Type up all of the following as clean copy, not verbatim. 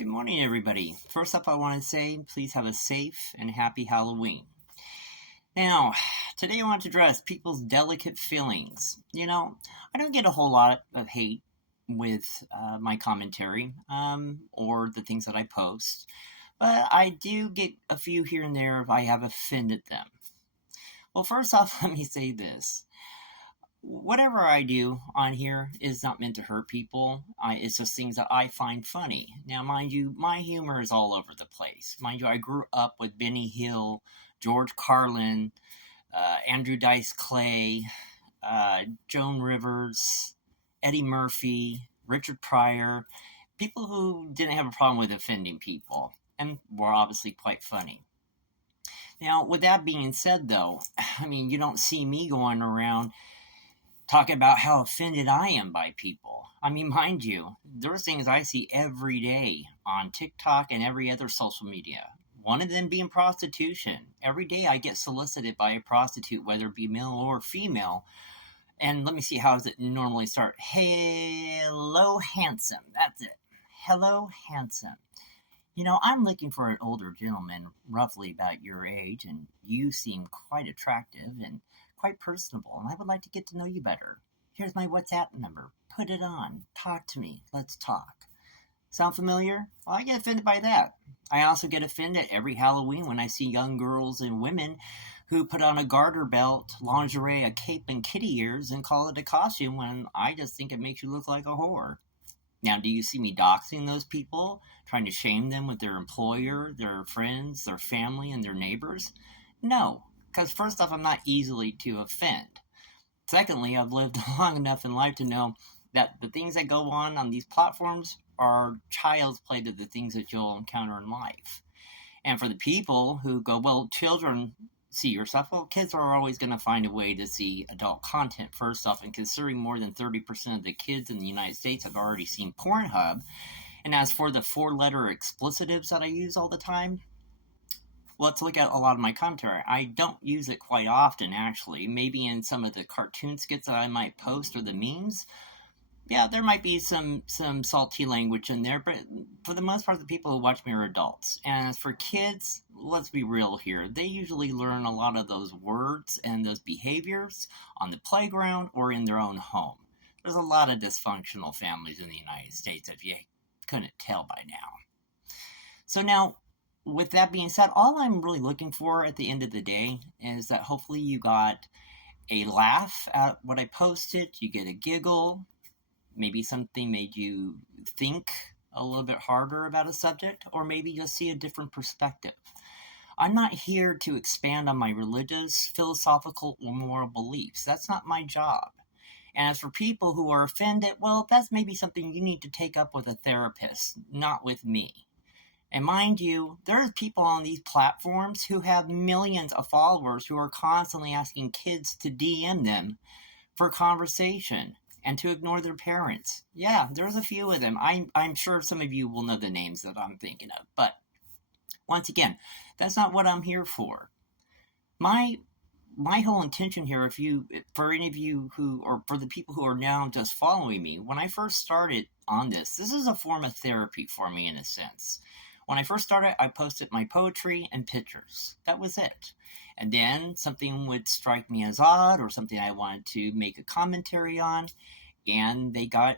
Good morning, everybody. First up, I want to say please have a safe and happy Halloween. Now, today I want to address people's delicate feelings. I don't get a whole lot of hate with my commentary or the things that I post, but I do get a few here and there if I have offended them. Well, first off, let me say this. Whatever I do on here is not meant to hurt people. It's just things that I find funny. Now, mind you, my humor is all over the place. Mind you, I grew up with Benny Hill, George Carlin, Andrew Dice Clay, Joan Rivers, Eddie Murphy, Richard Pryor, people who didn't have a problem with offending people and were obviously quite funny. Now, with that being said, though, you don't see me going around talking about how offended I am by people. Mind you, there's things I see every day on TikTok and every other social media. One of them being prostitution. Every day I get solicited by a prostitute, whether it be male or female. And let me see, how does it normally start? Hello, handsome. That's it. Hello, handsome. I'm looking for an older gentleman, roughly about your age, and you seem quite attractive and quite personable, and I would like to get to know you better. Here's my WhatsApp number. Put it on. Talk to me. Let's talk. Sound familiar? Well, I get offended by that. I also get offended every Halloween when I see young girls and women who put on a garter belt, lingerie, a cape, and kitty ears and call it a costume when I just think it makes you look like a whore. Now, do you see me doxing those people, trying to shame them with their employer, their friends, their family, and their neighbors? No, because first off, I'm not easily to offend. Secondly, I've lived long enough in life to know that the things that go on these platforms are child's play to the things that you'll encounter in life. And for the people who go, well, children see your stuff, well, kids are always going to find a way to see adult content first off, and considering more than 30% of the kids in the United States have already seen Pornhub, and as for the 4-letter explicitives that I use all the time, let's look at a lot of my commentary. I don't use it quite often, actually. Maybe in some of the cartoon skits that I might post or the memes. Yeah, there might be some salty language in there, but for the most part, the people who watch me are adults. And as for kids, let's be real here. They usually learn a lot of those words and those behaviors on the playground or in their own home. There's a lot of dysfunctional families in the United States, if you couldn't tell by now. So now, with that being said, all I'm really looking for at the end of the day is that hopefully you got a laugh at what I posted, you get a giggle, maybe something made you think a little bit harder about a subject, or maybe just see a different perspective. I'm not here to expand on my religious, philosophical, or moral beliefs. That's not my job. And as for people who are offended, well, that's maybe something you need to take up with a therapist, not with me. And mind you, there's people on these platforms who have millions of followers who are constantly asking kids to DM them for conversation and to ignore their parents. Yeah, there's a few of them. I'm sure some of you will know the names that I'm thinking of. But once again, that's not what I'm here for. My whole intention here, for any of you who, or for the people who are now just following me, when I first started on this is a form of therapy for me in a sense. When I first started, I posted my poetry and pictures. That was it. And then something would strike me as odd or something I wanted to make a commentary on, and they got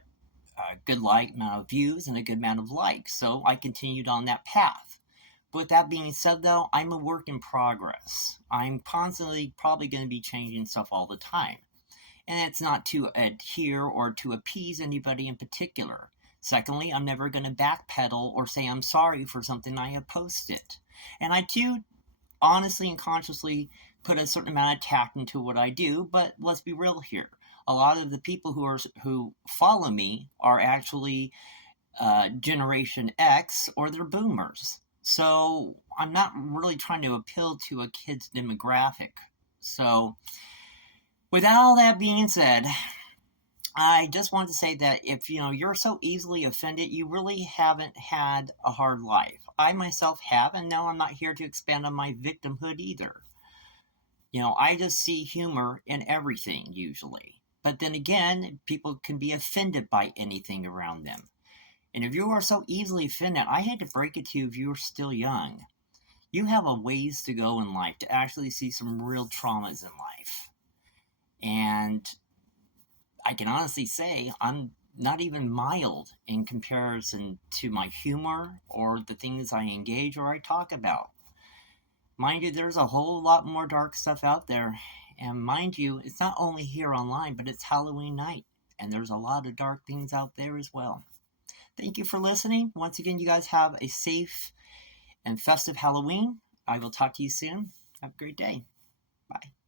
a good amount of views and a good amount of likes. So I continued on that path. But with that being said, though, I'm a work in progress. I'm constantly probably going to be changing stuff all the time. And it's not to adhere or to appease anybody in particular. Secondly, I'm never going to backpedal or say I'm sorry for something I have posted. And I do honestly and consciously put a certain amount of tact into what I do, but let's be real here. A lot of the people who follow me are actually Generation X or they're boomers. So I'm not really trying to appeal to a kid's demographic. So with all that being said, I just want to say that if you're so easily offended, you really haven't had a hard life. I myself have, and no, I'm not here to expand on my victimhood either. I just see humor in everything usually. But then again, people can be offended by anything around them. And if you are so easily offended, I hate to break it to you if you're still young. You have a ways to go in life to actually see some real traumas in life. And I can honestly say I'm not even mild in comparison to my humor or the things I engage or I talk about. Mind you, there's a whole lot more dark stuff out there. And mind you, it's not only here online, but it's Halloween night. And there's a lot of dark things out there as well. Thank you for listening. Once again, you guys have a safe and festive Halloween. I will talk to you soon. Have a great day. Bye.